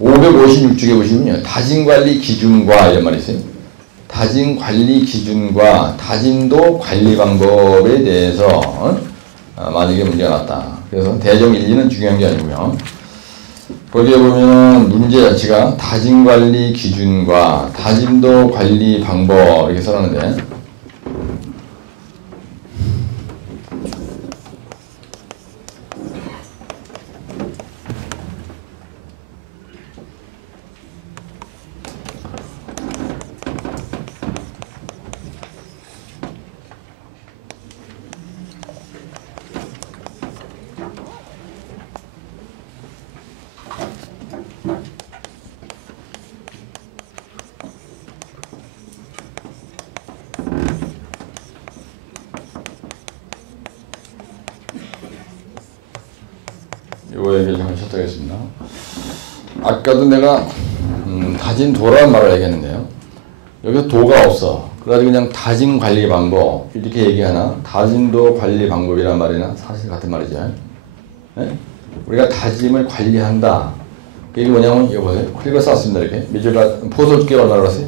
556쪽에 보시면요. 다짐관리 기준과 이런 말이 있어요. 다짐관리 기준과 다짐도 관리 방법에 대해서 만약에 문제가 났다. 그래서 대정 일리는 중요한 게 아니고요. 거기에 보면 문제 자체가 다짐관리 기준과 다짐도 관리 방법 이렇게 써놨는데 요 얘기를 좀 하셔도 되겠습니다. 아까도 내가 다짐도라는 말을 얘기했는데요. 여기서 도가 없어. 그래가지고 그냥 다짐 관리 방법 이렇게 얘기하나 다짐도 관리 방법이란 말이나 사실 같은 말이죠. 네? 우리가 다짐을 관리한다. 이게 뭐냐면 이거 보세요. 흙을 쌌습니다. 이렇게 미적가 포솔 두께가 얼마나 그랬어요?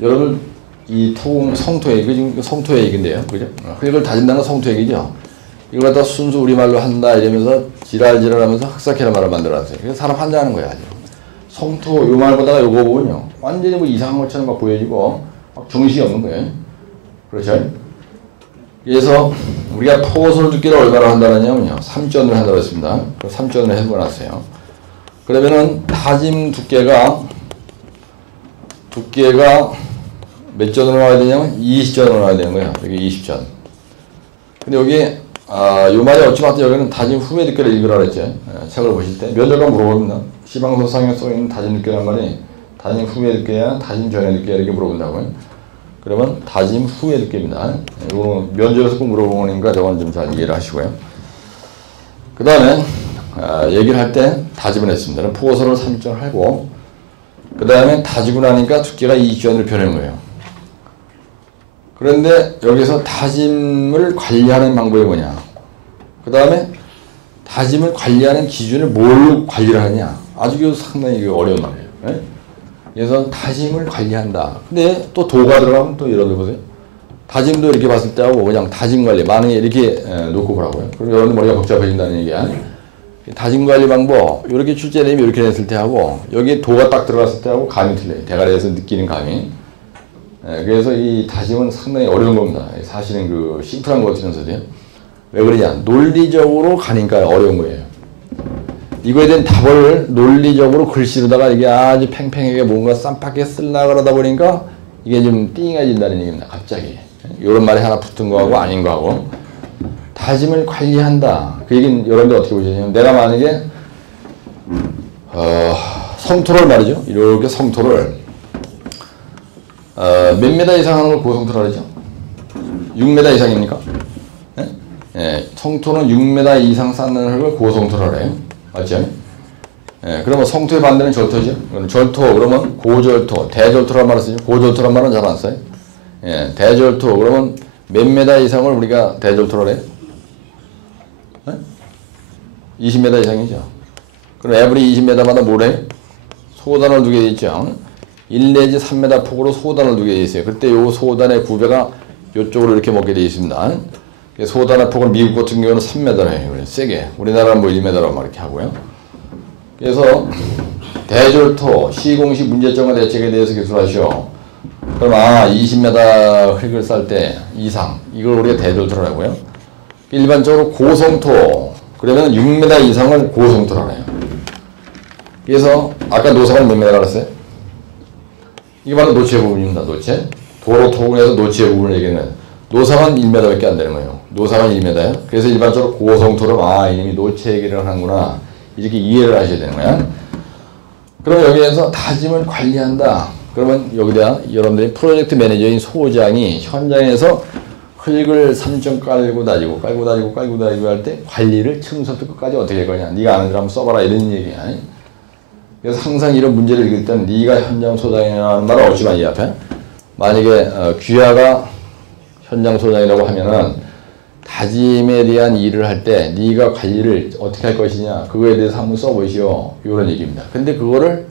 여러분 이 성토 얘기 지금 성토 얘기인데요. 그죠? 흙을 다진다는 건 성토 얘기죠. 이걸 갖다 순수 우리말로 한다 이러면서 지랄지랄하면서 흑사케라 말을 만들어놨어요. 그래서 사람 환장하는 거야 아주. 성토 요 말보다가 요거 보면요 완전히 뭐 이상한 것처럼 막 보여지고 막 정신이 없는 거예요. 그렇죠? 그래서 우리가 포솔 두께를 얼마나 한다느냐면요 3전을 한다고 했습니다. 3전을 해보놨어요. 그러면은 다짐 두께가 몇 전으로 나와야 되냐면 20전으로 나와야 되는 거예요. 여기 20전. 근데 여기 요 말이 어찌봤든 여기는 다짐 후의 두께를 읽으라 그랬죠. 책을 보실 때 면접관 물어봅니다. 시방소상에 써있는 다짐 두께란 말이 다짐 후의 두께야 다짐 전의 두께야 이렇게 물어본다고요. 그러면 다짐 후의 두께입니다. 이거 면접에서 꼭 물어보는 거니까 저건 좀 잘 이해를 하시고요. 그 다음에 얘기를 할 때 다짐을 했습니다. 포소를 3전 하고 그 다음에 다지고 나니까 두께가 2전으로 변한 거예요. 그런데 여기서 다짐을 관리하는 방법이 뭐냐. 그 다음에 다짐을 관리하는 기준을 뭘로 관리를 하느냐. 아주 상당히 어려운 말이에요. 네? 그래서 다짐을 관리한다. 근데 또 도가 들어가면 또 이런 거 보세요. 다짐도 이렇게 봤을 때하고 그냥 다짐 관리 만약에 이렇게 놓고 보라고요. 그럼 여러분들 머리가 복잡해진다는 얘기야. 다짐 관리 방법 이렇게 출제되면 이렇게 했을 때하고 여기에 도가 딱 들어갔을 때하고 감이 틀려요. 대가리에서 느끼는 감이. 그래서 이 다짐은 상당히 어려운 겁니다. 사실은 그 심플한 것 같으면서도요. 왜 그러냐? 논리적으로 가니까 어려운 거예요. 이거에 대한 답을 논리적으로 글씨로다가 이게 아주 팽팽하게 뭔가 쌈박하게 쓰려고 그러다 보니까 이게 좀 띵해진다는 얘기입니다. 갑자기. 이런 말이 하나 붙은 거하고 아닌 거하고. 다짐을 관리한다. 그 얘기는 여러분들 어떻게 보시냐면 내가 만약에 성토를 말이죠. 이렇게 성토를 몇 메다 이상 하는 걸 고성토라 그러죠? 6m 이상입니까? 네? 예, 성토는 6m 이상 쌓는 흙을 고성토라 그래요. 맞죠? 예, 그러면 성토의 반대는 절토죠? 절토, 그러면 고절토, 대절토란 말을 쓰죠? 고절토란 말은 잘 안 써요. 예, 대절토, 그러면 몇 메다 이상을 우리가 대절토라 그래요? 네? 20m 이상이죠. 그럼 에브리 20m마다 뭐래요? 소단을 두게 돼 있죠. 1 내지 3m 폭으로 소단을 두게 돼 있어요. 그때 요 소단의 구배가 이쪽으로 이렇게 먹게 돼 있습니다. 소단의 폭은 미국 같은 경우는 3m래요. 세게. 우리나라는 뭐 1m라고 이렇게 하고요. 그래서 대절토, 시공식 문제점과 대책에 대해서 기술하시오. 그럼 20m 흙을 쌀 때 이상 이걸 우리가 대절토라고 하고요. 일반적으로 고성토 그러면 6m 이상을 고성토라고 해요. 그래서 아까 노상은 몇 m라고 했어요? 이게 바로 노체 부분입니다. 노체. 도로 토군에서 노체 부분을 얘기하는 거예요. 노상은 1m밖에 안 되는 거예요. 노상은 1m예요. 그래서 일반적으로 고성토로 이놈이 노체 얘기를 하는구나. 이렇게 이해를 하셔야 되는 거야. 그럼 여기에서 다짐을 관리한다. 그러면 여기다 여러분들이 프로젝트 매니저인 소장이 현장에서 흙을 3점 깔고 다지고 할 때 관리를 처음부터 끝까지 어떻게 할 거냐. 네가 아는 대로 한번 써봐라 이런 얘기야. 그래서 항상 이런 문제를 읽을 때는 네가 현장 소장이라는 말을 얻지 마. 이 앞에. 만약에 귀하가 현장 소장이라고 하면은 다짐에 대한 일을 할 때 네가 관리를 어떻게 할 것이냐 그거에 대해서 한번 써보시오. 이런 얘기입니다. 근데 그거를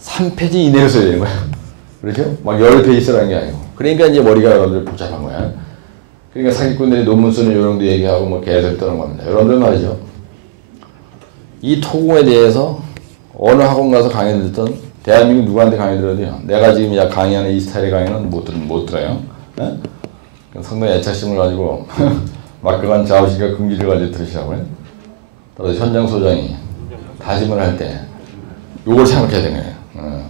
3페이지 이내로 써야 되는 거야. 그렇죠? 막 10페이지 쓰라는 게 아니고. 그러니까 이제 머리가 여러분들 복잡한 거야. 그러니까 사기꾼들이 논문 쓰는 요령도 얘기하고 뭐 개소리 떠는 겁니다. 여러분들 말이죠. 이 토공에 대해서 어느 학원 가서 강의 듣던 대한민국 누구한테 강의 들어도요. 내가 지금 강의하는 이 스타일의 강의는 못 들어요. 네? 상당히 애착심을 가지고 막강한 자부심과 긍지를 가지고 들으시라고요. 따라서 현장 소장이 다짐을 할 때 요걸 생각해야 되는 거예요.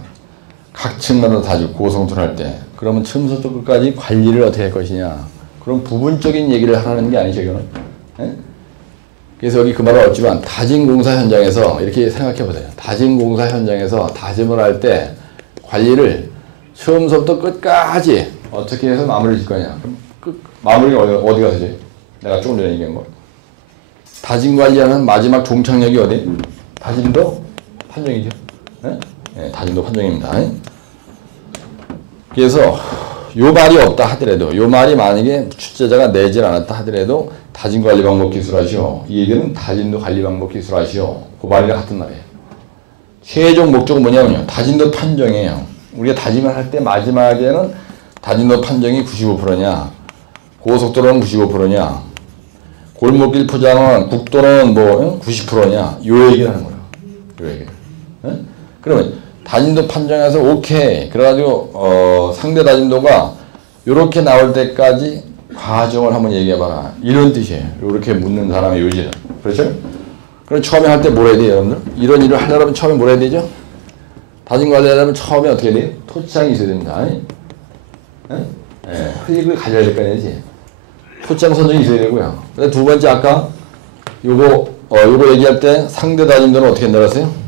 각 층마다 다지고 고성토를 할 때 그러면 처음부터 끝까지 관리를 어떻게 할 것이냐 그런 부분적인 얘기를 하라는 게 아니죠 이거는. 네? 그래서 여기 그 말을 얻지만 다짐공사 현장에서 이렇게 생각해 보세요. 다짐공사 현장에서 다짐을 할 때 관리를 처음부터 끝까지 어떻게 해서 마무리를 짓 거냐. 그럼 마무리가 어디 가서 지? 내가 조금 전에 얘기한 거. 다짐 관리하는 마지막 종착역이 어디? 다짐도 판정이죠. 네? 네, 다짐도 판정입니다. 그래서 요 말이 없다 하더라도 요 말이 만약에 출제자가 내질 않았다 하더라도 다짐 관리 방법 기술하시오. 이 얘기는 다짐도 관리 방법 기술하시오. 그 말이랑 같은 말이에요. 최종 목적은 뭐냐면요. 다짐도 판정이에요. 우리가 다짐을 할 때 마지막에는 다짐도 판정이 95%냐 고속도로는 95%냐 골목길 포장은 국도는 뭐 90%냐 요 얘기를 하는 거예요. 요 얘기를. 네? 그러면 다짐도 판정해서 오케이 그래가지고 상대 다짐도가 요렇게 나올 때까지 과정을 한번 얘기해봐라 이런 뜻이에요. 요렇게 묻는 사람의 요지는. 그렇죠? 그럼 처음에 할 때 뭘 해야 돼요 여러분들? 이런 일을 하려면 처음에 뭘 해야 되죠? 다짐 관리하려면 처음에 어떻게 돼요? 토장이 있어야 됩니다. 흙을 가져야 될 거 아니지? 토장 선정이 있어야 되고요. 근데 두 번째 아까 요거 얘기할 때 상대 다짐도는 어떻게 한다고 했어요?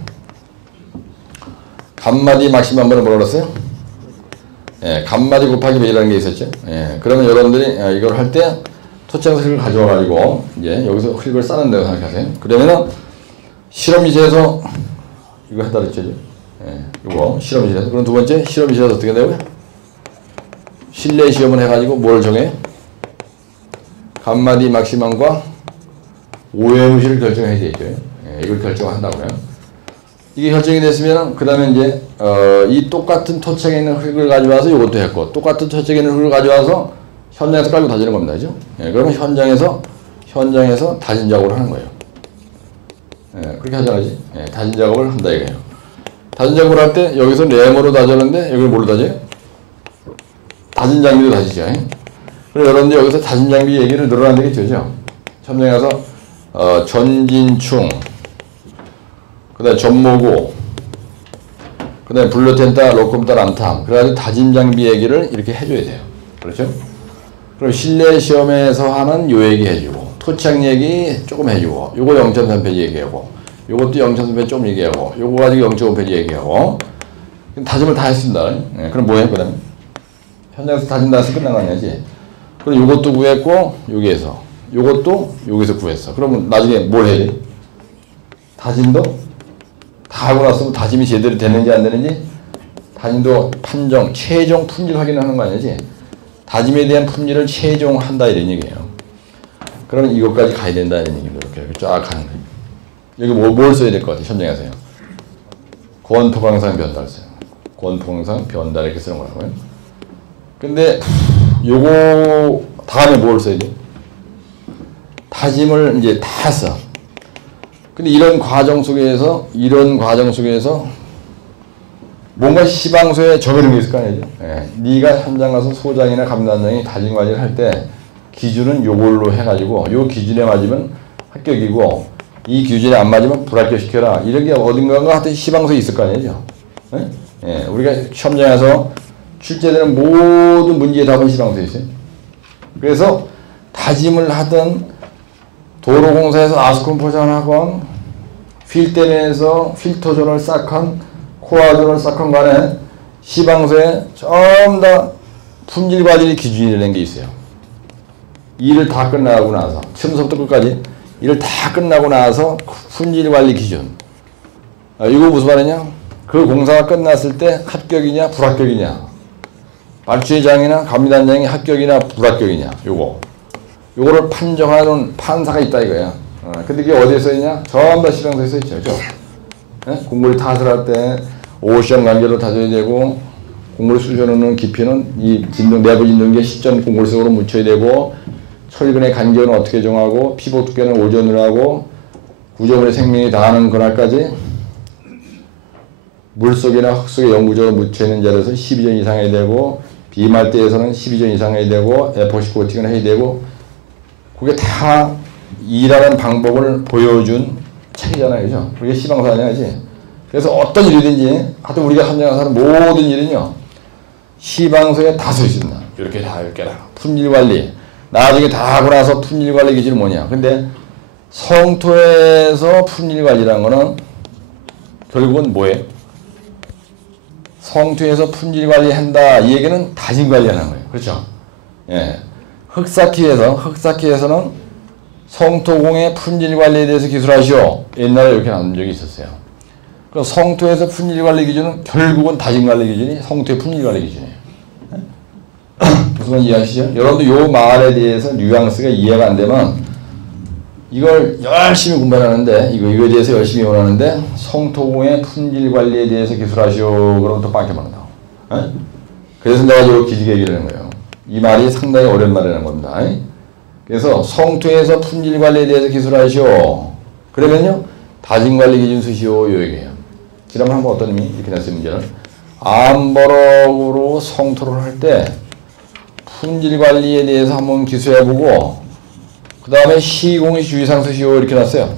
간마디 막시맘으로 뭐라고 했어요? 간마디 곱하기 매라는 게 있었죠. 그러면 여러분들이 이걸 할 때 토장에서 흙을 가져와가지고 이제 여기서 흙을 쌓는다고 생각하세요. 그러면은 실험실에서 이거 했다 그랬죠. 이거 실험실에서. 그럼 두 번째 실험실에서 어떻게 되고요? 실내 시험을 해가지고 뭘 정해? 간마디 막시맘과 오해무실을 결정해야 되죠. 이걸 결정한다고요. 이게 결정이 됐으면 그 다음에 이제 이 똑같은 토착에 있는 흙을 가져와서 이것도 했고 똑같은 토착에 있는 흙을 가져와서 현장에서 깔고 다지는 겁니다. 그죠? 그러면 현장에서 다진 작업을 하는 거예요. 그렇게 하잖아요. 다진 작업을 한다 이거예요. 다진 작업을 할 때 여기서 네모로 다졌는데 여기를 뭘로 다져요? 다진 장비로 다지죠. 그리고 여러분들 여기서 다진 장비 얘기를 늘어나는 되겠죠. 현장에 가서 전진충 그 다음에 전모고 그 다음에 블루텐타 로컴타 람탐 그래가지고 다진 장비 얘기를 이렇게 해줘야 돼요. 그렇죠? 그럼 실내 시험에서 하는 요 얘기 해주고 토착 얘기 조금 해주고 요거 0.3페이지 얘기하고 요것도 0.3페이지 좀 얘기하고 요거 가지고 0.5페이지 얘기하고 다짐을 다 했습니다. 그럼 뭐 해? 그 다음에 현장에서 다짐 다 해서 끝난 거 아니지? 그럼 요것도 구했고 여기에서 요것도 여기서 구했어. 그러면 나중에 뭘 해야 돼? 다짐도 다 하고 났으면 다짐이 제대로 되는지 안 되는지 다짐도 판정, 최종 품질 확인하는 거 아니지? 다짐에 대한 품질을 최종한다 이런 얘기예요. 그러면 이것까지 가야 된다 이런 얘기로 이렇게 쫙 하는 거예요. 여기 뭘 써야 될 것 같아요? 현장에서요. 권토강상 변달 써요. 권토강상 변달 이렇게 쓰는 거라고요. 근데 요거 다음에 뭘 써야 돼? 다짐을 이제 다 했어. 근데 이런 과정 속에서 뭔가 시방서에 적어놓은 게 있을 거 아니죠? 네가 현장 가서 소장이나 감단장이 다짐 관리를 할 때 기준은 요걸로 해가지고 요 기준에 맞으면 합격이고 이 기준에 안 맞으면 불합격시켜라. 이런 게 어딘가가 하여튼 시방서에 있을 거 아니죠? 우리가 시험장에서 출제되는 모든 문제의 답은 시방서에 있어요. 그래서 다짐을 하든 도로공사에서 아스콘 포장하건 필대내에서 필터존을 쌓건 코아존을 쌓건 간에 시방서에 전부 다 품질관리 기준이라는 게 있어요. 일을 다 끝나고 나서 처음부터 끝까지 일을 다 끝나고 나서 품질관리 기준. 이거 무슨 말이냐? 그 공사가 끝났을 때 합격이냐 불합격이냐. 발주회장이나 감리단장이 합격이나 불합격이냐. 요거 요거를 판정하는 판사가 있다 이거야. 근데 이게 어디에 써 있냐? 전부 다 시방서에 써 있죠. 그죠? 공물이 탓을 할 때 오션 관계로 다져야 되고, 공물을 쑤셔넣는 깊이는 이 진동, 내부 진동기의 시점 공물속으로 묻혀야 되고, 철근의 간격은 어떻게 정하고, 피복 두께는 오전으로 하고, 구조물의 생명이 다하는 그날까지 물속이나 흙속에 영구적으로 묻혀있는 자리에서 12전 이상 해야 되고, 비말대에서는 12전 이상 해야 되고, F50 코팅을 해야 되고, 그게 다 일하는 방법을 보여준 책이잖아요. 그죠? 그게 시방서 아니야, 그지? 그래서 어떤 일이든지, 하여튼 우리가 함정하는 모든 일은요, 시방서에 다 써 있습니다. 이렇게 다, 이렇게 다. 품질관리. 나중에 다 하고 나서 품질관리 기준은 뭐냐. 근데 성토에서 품질관리라는 거는 결국은 뭐예요? 성토에서 품질관리 한다. 이 얘기는 다짐관리하는 거예요. 그렇죠? 예. 흑사키에서는 성토공의 품질관리에 대해서 기술하시오. 옛날에 이렇게 나온 적이 있었어요. 그 성토에서 품질관리 기준은 결국은 다짐관리 기준이 성토의 품질관리 기준이에요. 무슨 말인지 이해하시죠? 여러분들 요 말에 대해서 뉘앙스가 이해가 안 되면 이걸 열심히 공부하는데 이거에 대해서 열심히 원하는데 성토공의 품질관리에 대해서 기술하시오. 그러면 또 빵개 맞는다. 그래서 내가 요 기지개 얘기를 하는 거예요. 이 말이 상당히 어려운 말이라는 겁니다. 그래서 성토에서 품질관리에 대해서 기술하시오. 그러면요 다짐관리 기준 쓰시오. 요 얘기예요. 지난번 한번 어떤 놈이 이렇게 냈어요. 문제를 암버럭으로 성토를 할 때 품질관리에 대해서 한번 기술해보고 그 다음에 시공의 주의사항 쓰시오. 이렇게 놨어요.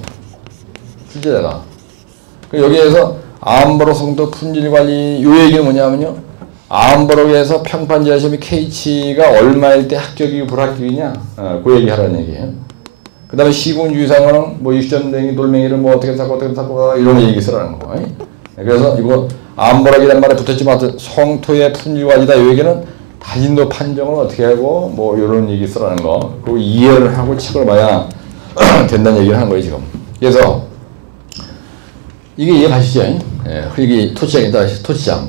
실제다가 여기에서 암버럭 성토 품질관리 요 얘기는 뭐냐면요 암버럭에서 평판지하 시험이 K치가 얼마일 때 합격이고 불합격이냐 그 얘기 하라는 얘기예요. 그 다음에 시공 주의사항은 뭐 육전댕이 돌멩이를 뭐 어떻게 잡고 이런 얘기 쓰라는 거. 그래서 이거 암버럭이란 말에 붙었지만 성토의 품질관리다 이 얘기는 다진도 판정을 어떻게 하고 뭐 이런 얘기 쓰라는 거. 그 이해를 하고 책을 봐야 된다는 얘기를 하는 거예요 지금. 그래서 이게 이해 가시죠? 흙이 토치장이다. 토치장,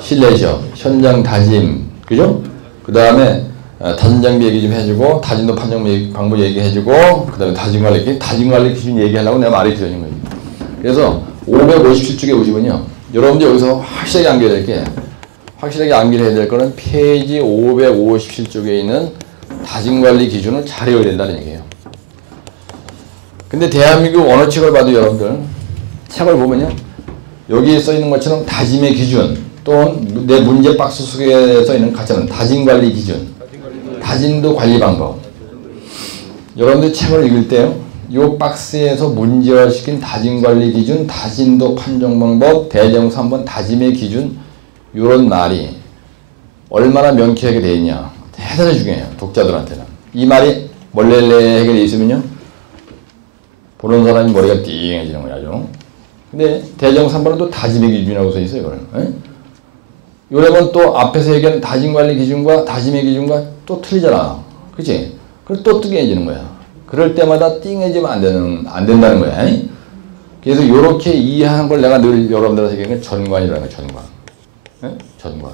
실내시험, 현장 다짐, 그죠? 그 다음에 다짐 장비 얘기 좀 해주고 다짐도 판정 방법 얘기해주고 그 다음에 다짐관리 기준 얘기하려고 내가 말이 드리는 거예요. 그래서 557쪽에 오시면요 여러분들 여기서 확실하게 암기해야 될 게 확실하게 암기를 해야 될 거는 페이지 557쪽에 있는 다짐관리 기준을 잘 외워야 된다는 얘기예요. 근데 대한민국 언어책을 봐도 여러분들 책을 보면요 여기에 써 있는 것처럼 다짐의 기준 또는 내 문제 박스 속에 써 있는 같이 다짐관리 기준 다짐도 관리 방법 여러분들 책을 읽을 때요 이 박스에서 문제화시킨 다짐관리 기준 다짐도 판정 방법 대정사 3번 다짐의 기준 이런 말이 얼마나 명쾌하게 되어 있냐 대단히 중요해요. 독자들한테는. 이 말이 멀레레하게 되어 있으면요 보는 사람이 머리가 띵해지는 거야 아주. 근데 대정 3번은 또 다짐의 기준이라고 써 있어요. 이거는. 요래면 또 앞에서 얘기하는 다짐관리 기준과 다짐의 기준과 또 틀리잖아. 그치? 그래서 또 띵해지는 거야. 그럴 때마다 띵해지면 안 된다는 거야. 그래서 요렇게 이해하는 걸 내가 늘 여러분들한테 얘기하는 건 전관이라는 거야. 전관. 전관.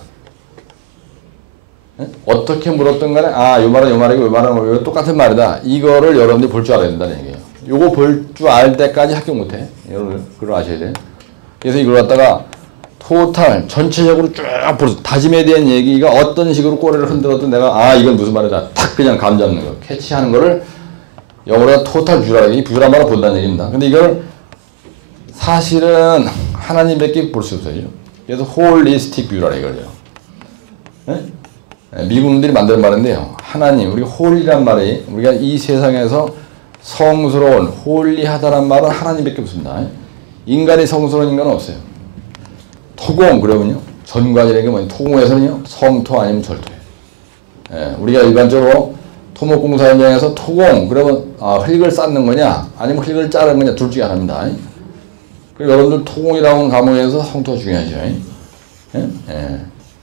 어떻게 물었던 간에 요 말은 요 말이고 요 말은 똑같은 말이다. 이거를 여러분들이 볼 줄 알아야 된다는 얘기예요. 요거 볼 줄 알 때까지 합격 못해. 여러분 그걸 아셔야 돼. 그래서 이걸 갖다가 토탈 전체적으로 쭉 보면서 다짐에 대한 얘기가 어떤 식으로 꼬리를 흔들어도 내가 이건 무슨 말이다. 탁 그냥 감 잡는 거. 캐치하는 거를 영어로 토탈 뷰라는 뷰란 말을 본다는 얘기입니다. 근데 이걸 사실은 하나님밖에 볼 수 없어요. 그래서 홀리스틱 뷰라고 이거죠. 미국인들이 만든 말인데요. 하나님, 우리가 홀리란 말이 우리가 이 세상에서 성스러운 홀리하다란 말은 하나님밖에 없습니다. 인간이 성스러운 인간은 없어요. 토공 그러면요. 전관이라는 게 뭐냐? 토공에서는요. 성토 아니면 절토예요. 우리가 일반적으로 토목공사 현장에서 토공 그러면 흙을 쌓는 거냐 아니면 흙을 자르는 거냐 둘 중에 하나입니다. 여러분들 토공이라고 하는 과목에서 성토가 중요하죠.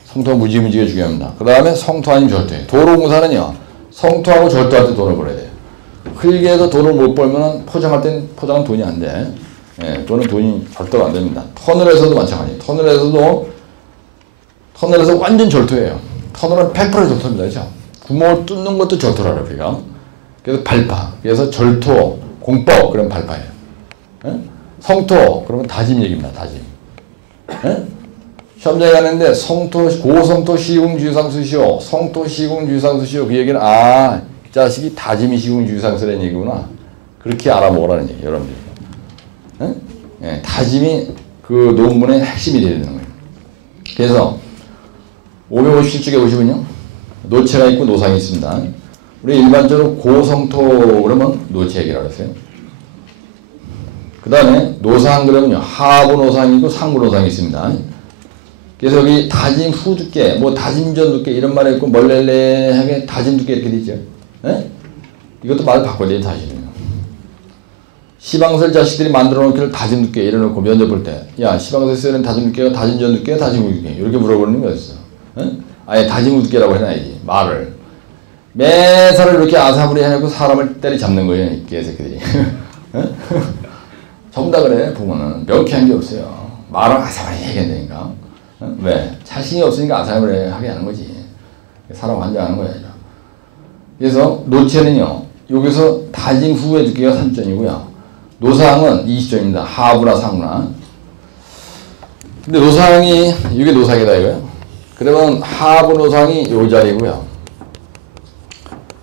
성토가 무지무지게 중요합니다. 그 다음에 성토 아니면 절토예요. 도로공사는요. 성토하고 절토할 때 돈을 벌어야 돼요. 흙에서 돈을 못 벌면 포장할 땐 포장은 돈이 안 돼. 돈은 돈이 절도가 안 됩니다. 터널에서도 마찬가지예요. 터널에서 완전 절토예요. 터널은 100% 절토입니다. 그렇죠? 구멍을 뚫는 것도 절토라고 우리가. 그래서 발파. 그래서 절토, 공법, 그러면 발파예요. 예? 성토, 그러면 다짐 얘기입니다. 다짐. 예? 시험장에 가는데 성토, 고성토 시궁주상수시오, 성토 시궁주상수시오. 그 얘기는 이 자식이 다짐이 시궁주상수라는 얘기구나. 그렇게 알아먹으라는 얘기예요. 여러분들. 예? 예, 다짐이 그 논문의 핵심이 되어야 되는 거예요. 그래서 557쪽에 보시면요. 노체가 있고 노상이 있습니다. 우리 일반적으로 고성토 그러면 노체 얘기라고 했어요. 그 다음에 노상 그러면요. 하부 노상이고 상부 노상이 있습니다. 그래서 여기 다짐 후 두께, 뭐 다짐 전 두께 이런 말이 있고 멀렐레하게 다짐 두께 이렇게 되죠. 예? 이것도 말을 바꿔야 돼요. 사실은. 시방설 자식들이 만들어 놓기를 다짐 두께 이래놓고 면접 볼 때, 야 시방설 쓰는 다짐 두께가 다짐 전 두께가 다짐 후 두께 이렇게 물어보는 거였어. 예? 아예 다짐 후 두께라고 해놔야지. 말을. 매사를 이렇게 아사부리 해놓고 사람을 때리 잡는 거예요. 이 개새끼들이. 전부 다 그래. 부모는 명쾌한 게 없어요. 말을 아사부리 얘기한다니까. 왜? 자신이 없으니까 아사부리 하게 하는 거지. 사람 환장하는 거야. 그래서 노체는요. 여기서 다짐 후에 두께가 3점이고요. 노상은 20점입니다. 하부나 상부나. 근데 노상이 이게 노상이다 이거예요. 그러면 하부 노상이 요 자리고요.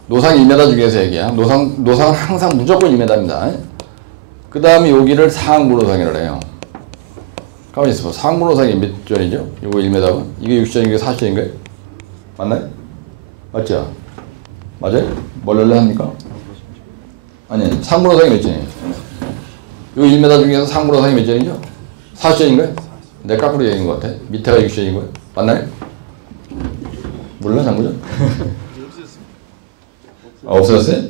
노상 1m 중에서 얘기야. 노상은 항상 무조건 1m입니다. 그 다음에 여기를 상부 노상이라고 해요. 가만히 있어봐. 상부 노상이 몇 전이죠? 이거 1m가? 이게 60전인가요? 이게 40전인가요? 맞나요? 맞죠? 맞아요? 뭘로 합니까? 아니, 상부 노상이 몇 전이에요? 이거 1m 중에서 상부 노상이 몇 전이죠? 40전인가요? 내 거꾸로 얘기한 것 같아. 밑에가 60전인 거예요? 맞나요? 몰라, 장구죠? 없어졌어요?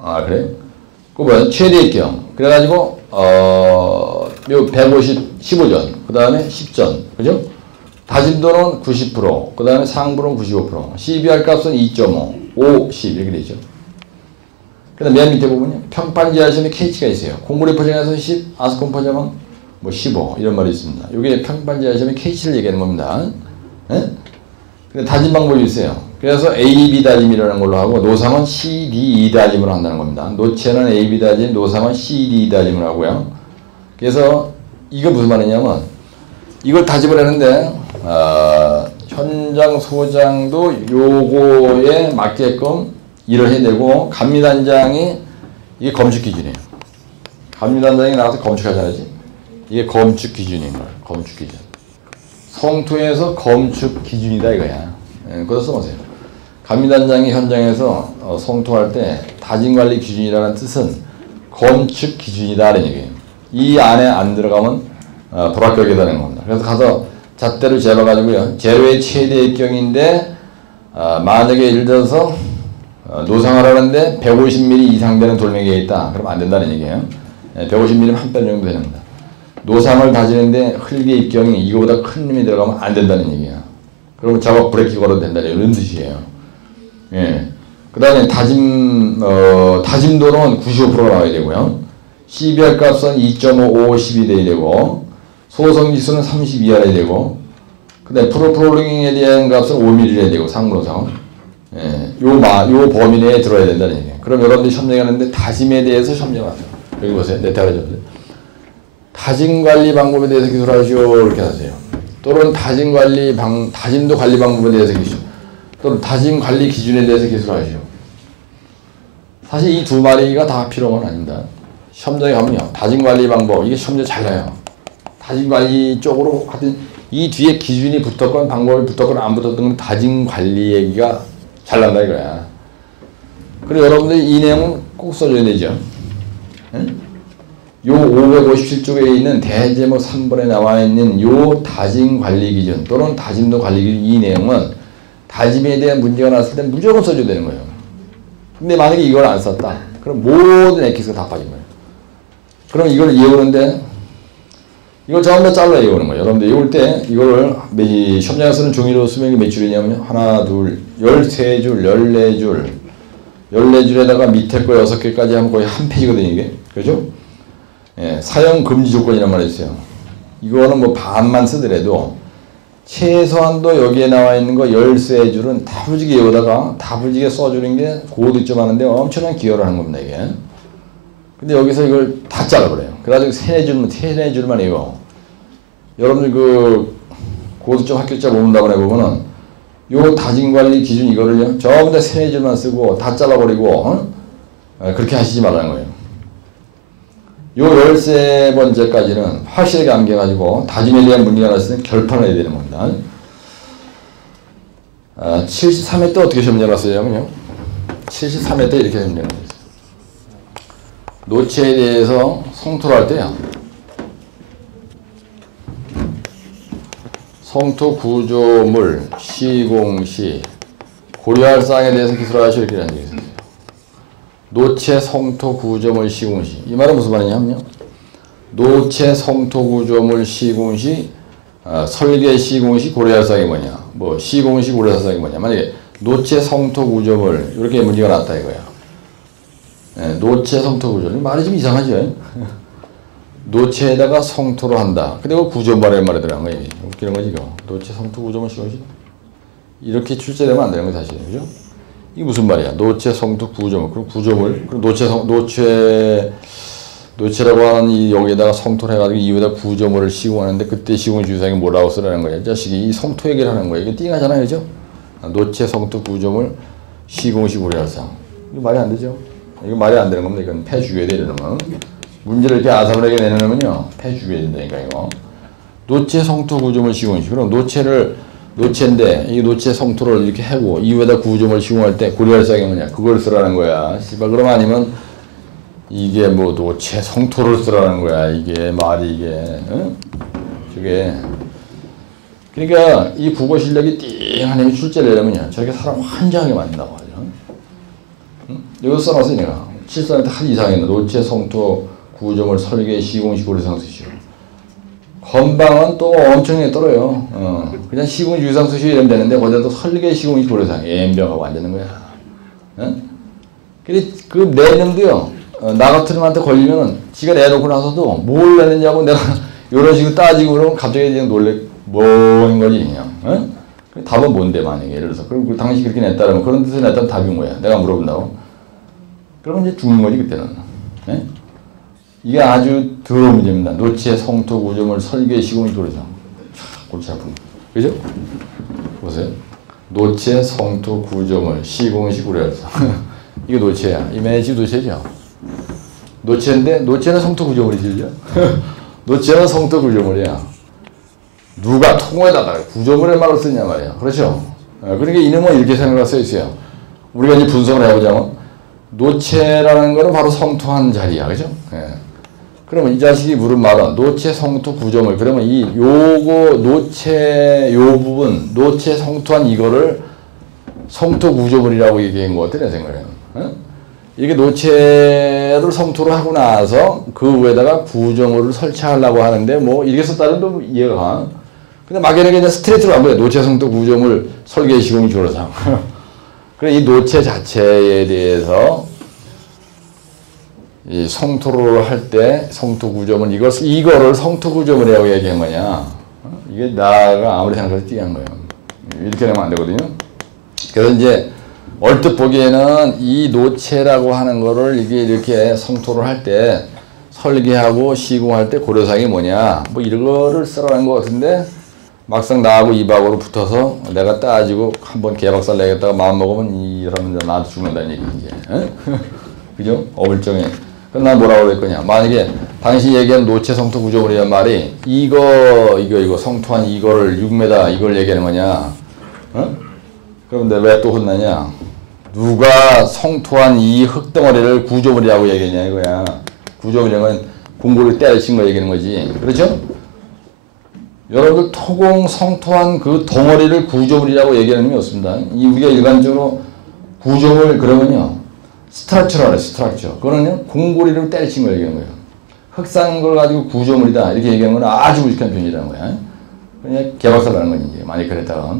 아, 그래요? 그거 뭐야? 최대의 경. 그래가지고, 요 150, 15전. 그 다음에 10전. 그죠? 다짐도는 90%. 그 다음에 상부는 95%. CBR 값은 2.5, 5, 10. 이렇게 되죠. 그 다음 맨 밑에 보면요. 평판지하 시험에 K치가 있어요. 공부리 포장에서 10, 아스콘 포장은 뭐 15. 이런 말이 있습니다. 이게 평판지하 시험에 K치를 얘기하는 겁니다. 예? 근데 다짐 방법이 있어요. 그래서 AB 다짐이라는 걸로 하고 노상은 CDE 다짐으로 한다는 겁니다. 노체는 AB 다짐, 노상은 CDE 다짐을 하고요. 그래서 이거 무슨 말이냐면 이걸 다짐을 하는데 현장 소장도 요거에 맞게끔 일을 해내고 감리단장이 이게 검축 기준이에요. 감리단장이 나와서 검축하잖아요. 이게 검축 기준인 거예요. 검축 기준. 성토에서 검축 기준이다 이거야. 예, 그거 써보세요. 감리단장이 현장에서 성토할 때 다짐관리 기준이라는 뜻은 검축 기준이다라는 얘기예요. 이 안에 안 들어가면 불합격이 되는 겁니다. 그래서 가서 잣대를 재봐가지고요. 재료의 최대의 경인데 만약에 예를 들어서 노상을 하는데 150mm 이상 되는 돌멩이가 있다. 그러면 안 된다는 얘기예요. 150mm 한 뼘 정도 되는 겁니다. 노상을 다지는데 흙의 입경이 이거보다 큰 놈이 들어가면 안 된다는 얘기야. 그러면 작업 브레이크 걸어도 된다는 이런 뜻이에요. 예. 그 다음에 다짐도는 95%가 나와야 되고요. CBR 값은 2.5, 5, 10이 돼야 되고, 소성지수는 30 이하야 되고, 그 다음에 프로프롤링에 대한 값은 5mm 해야 되고, 상무노상. 예. 요 범위 내에 들어야 된다는 얘기예요. 그럼 여러분들이 점령하는데 다짐에 대해서 점령하세요. 여기 보세요. 네타라죠. 다짐 관리 방법에 대해서 기술하시오. 이렇게 하세요. 또는 다짐도 관리 방법에 대해서 기술. 또는 다짐 관리 기준에 대해서 기술하시오. 사실 이 두 마리가 다 필요한 건 아닙니다. 시험장에 가면요. 다짐 관리 방법. 이게 시험장 잘 나요. 다짐 관리 쪽으로 하여튼 이 뒤에 기준이 붙었건 방법이 붙었건 안 붙었던 건 다짐 관리 얘기가 잘 난다 이거야. 그리고 여러분들이 이 내용은 꼭 써줘야 되죠. 응? 요 557쪽에 있는 대제목 3번에 나와 있는 요 다짐 관리 기준 또는 다짐도 관리 기준 이 내용은 다짐에 대한 문제가 났을 때 무조건 써줘야 되는 거예요. 근데 만약에 이걸 안 썼다. 그럼 모든 엑기스가 다 빠진 거예요. 그럼 이걸 이해오는데 이걸 전부 다 잘라 이해오는 거예요. 여러분들 이해올 때 이거를 시험장에 쓰는 종이로 쓰면 몇 줄이냐면요. 하나, 둘, 13줄, 14줄 14줄에다가 밑에 거 6개까지 하면 거의 한 페이지거든요. 이게. 그죠? 예, 사용 금지 조건이란 말이 있어요. 이거는 뭐 반만 쓰더라도 최소한도 여기에 나와 있는 거 13줄은 다부지게 여기다가 다부지게 써주는 게 고도 좀 하는데 엄청난 기여를 하는 겁니다, 이게. 근데 여기서 이걸 다 잘라버려요. 그래가지고 세네 줄만 이거. 여러분들 그 고도점 합격자 모른다고 해보면은 요 다짐관리 기준 이거를요, 전부 다 세네 줄만 쓰고 다 잘라버리고, 그렇게 하시지 말라는 거예요. 요 13번째까지는 확실하게 암기해가지고 다짐에 대한 문제가 났을 때 결판을 해야 되는 겁니다. 73회 때 어떻게 시험 나왔어요? 73회 때 이렇게 시험 나왔어요. 노체에 대해서 성토를 할 때요. 성토 구조물, 시공시, 고려할 사항에 대해서 기술하시오 이렇게 한 적이 있어요. 노체 성토 구조물 시공시. 이 말은 무슨 말이냐면요. 노체 성토 구조물 시공시, 설계 시공시 고려할 사항이 뭐냐. 뭐 시공시 고려할 사항이 뭐냐. 만약에 노체 성토 구조물 이렇게 문제가 났다 이거야. 네, 노체 성토 구조물 말이 좀 이상하죠. 노체에다가 성토를 한다. 그리고 구조물에 말이더라는 거예요. 웃기는 거지 이거. 노체 성토 구조물 시공시. 이렇게 출제되면 안 되는 거 사실. 그죠? 이게 무슨 말이야? 노체, 성토, 구조물. 그럼 구조물. 그럼 노체라고 하는 이 여기에다가 성토를 해가지고 이유에다 구조물을 시공하는데 그때 시공 주사장이 뭐라고 쓰라는 거야? 이 자식이 이 성토 얘기를 하는 거야. 이게 띵하잖아요. 그죠? 노체, 성토, 구조물, 시공시, 고려할상. 이거 말이 안 되죠? 이거 말이 안 되는 겁니다. 이건 패 죽여야 돼, 이러면. 문제를 이렇게 아사분하게 내놓으면요. 패 죽여야 된다니까, 이거. 노체, 성토, 구조물, 시공시. 그럼 노체인데 이 노체 성토를 이렇게 하고 이후에다 구조물 시공할 때 고려할 사항이 뭐냐 그걸 쓰라는 거야. 씨발 그럼 아니면 이게 뭐 노체 성토를 쓰라는 거야. 이게 말이 이게 응? 저게 그러니까 이 국어 실력이 띵하니 출제를 하려면요 저렇게 사람 환장하게 만든다고 하죠. 응? 이거 써놨어 내가 7선에 다 이상했네. 노체 성토 구조물 설계 시공시 고려상 수시오. 건방은 또 엄청나게 떨어요. 그냥 시공 유상 수시 이러면 되는데 거기다 설계 시공이 고려상 엠병하고 안 되는 거야. 근데 그 내년도요. 나 같은 놈한테 걸리면은 지가 내놓고 나서도 뭘 내느냐고 내가 이런 식으로 따지고 그러면 갑자기 그냥 놀래 뭐인 거지 그냥. 답은 뭔데 만약에 예를 들어서 그럼 그 당시 그렇게 냈다라면 그런 뜻을 냈다면 답이 뭐야? 내가 물어본다고. 그러면 이제 죽는 거지 그때는. 이게 아주 더러운 문제입니다. 노체, 성토, 구조물, 설계, 시공이 고려상. 골치 아픈 거. 그죠? 보세요. 노체, 성토, 구조물, 시공시, 고려상. 이거 노체야. 이 매지 노체죠. 노체인데, 노체는 성토, 구조물이지, 그죠? 노체는 성토, 구조물이야. 누가 통에다가 구조물의 말을 쓰냐 말이야. 그렇죠? 그러니까 이놈은 이렇게 생각을 써 있어요. 우리가 이제 분석을 해보자면, 노체라는 거는 바로 성토한 자리야. 그죠? 그러면 이 자식이 물은 말은 노체, 성토, 구조물. 그러면 이 요거 노체 요 부분 노체 성토한 이거를 성토 구조물이라고 얘기한 것 같아 내 생각에는. 이게 노체를 성토를 하고 나서 그 위에다가 구조물을 설치하려고 하는데 뭐 이렇게 썼다는 또 이해가 가. 근데 막연하게 그냥 스트레이트로 한 거예요. 노체, 성토, 구조물, 설계, 시공, 조로상. 그래 이 노체 자체에 대해서 이 성토를 할 때 성토 구조물 이거를 성토 구조물이라고 얘기한 거냐? 이게 나가 아무리 생각해도 띠한 거예요. 이렇게 되면 안 되거든요. 그래서 이제 얼뜻 보기에는 이 노체라고 하는 거를 이게 이렇게 성토를 할 때 설계하고 시공할 때 고려사항이 뭐냐? 뭐 이런 거를 쓰라는 것 같은데 막상 나하고 입하고로 붙어서 내가 따지고 한번 개박살 내겠다가 마음 먹으면 이 사람들 나한테 죽는다는 얘기 이제. 그죠? 어불정에. 그럼 난 뭐라고 그럴 거냐. 만약에 당신이 얘기한 노체 성토 구조물이란 말이 이거 성토한 이거를 6m 이걸 얘기하는 거냐. 그럼 내가 왜 또 혼나냐. 누가 성토한 이 흙덩어리를 구조물이라고 얘기했냐 이거야. 구조물이라면 공고를 때려친 거 얘기하는 거지. 그렇죠? 여러분들 토공 성토한 그 덩어리를 구조물이라고 얘기하는 놈이 없습니다. 우리가 일반적으로 구조물 그러면요. 스트럭처라고 해요. 스트럭처. 그거는요. 공고리를 때려친 거 얘기하는 거예요. 흙산 걸 가지고 구조물이다. 이렇게 얘기하는 건 아주 무식한 표현이라는 거야. 그냥 개박살 나는 거지. 만약 그랬다가.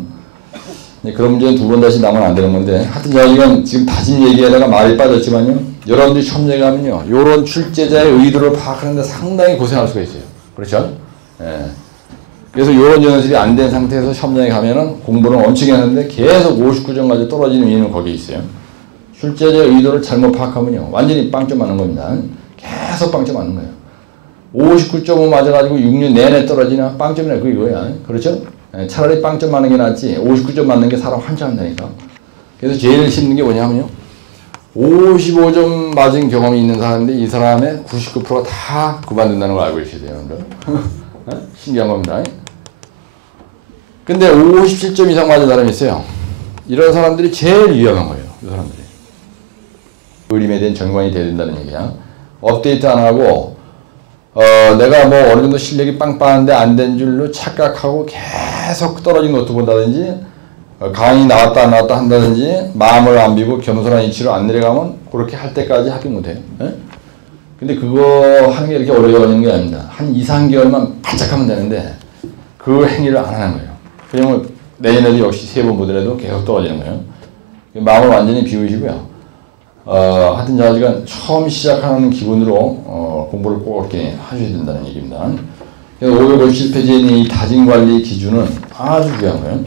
그런 문제는 두 번 다시 나오면 안 되는 건데. 하여튼 이건 지금 다진 얘기하다가 말이 빠졌지만요. 여러분들이 처음 얘기하면요. 요런 출제자의 의도를 파악하는데 상당히 고생할 수가 있어요. 그렇죠? 예. 그래서 이런 연습이 안 된 상태에서 시험장에 가면은 공부는 엄청 하는데 계속 59점까지 떨어지는 이유는 거기에 있어요. 출제자의 의도를 잘못 파악하면요. 완전히 빵점 맞는 겁니다. 계속 빵점 맞는 거예요. 59.5 맞아가지고 6년 내내 떨어지냐? 빵점이나 그거야. 그렇죠? 차라리 빵점 맞는 게 낫지 59점 맞는 게 사람 환장한다니까. 그래서 제일 힘든 게 뭐냐면요. 55점 맞은 경험이 있는 사람인데 이 사람의 99%가 다 그만둔다는 걸 알고 계셔야 돼요. 신기한 겁니다. 근데 57점 이상 맞은 사람이 있어요. 이런 사람들이 제일 위험한 거예요. 이 사람들이. 그림에 대한 전관이 돼야 된다는 얘기야. 업데이트 안 하고 내가 뭐 어느 정도 실력이 빵빵한데 안 된 줄로 착각하고 계속 떨어진 것도 본다든지 강의 나왔다 안 나왔다 한다든지 마음을 안 비고 겸손한 이치로 안 내려가면 그렇게 할 때까지 합격 못해요. 근데 그거 하는 게 이렇게 오래 걸리는 게 아닙니다. 한 2, 3개월만 바짝 하면 되는데 그 행위를 안 하는 거예요. 그러면 내년에도 역시 3번 보더라도 계속 떨어지는 거예요. 마음을 완전히 비우시고요. 하여튼 자식은 처음 시작하는 기분으로 공부를 꼭 이렇게 하셔야 된다는 얘기입니다. 557페이지에 있는 이 다짐관리 기준은 아주 중요한 거예요.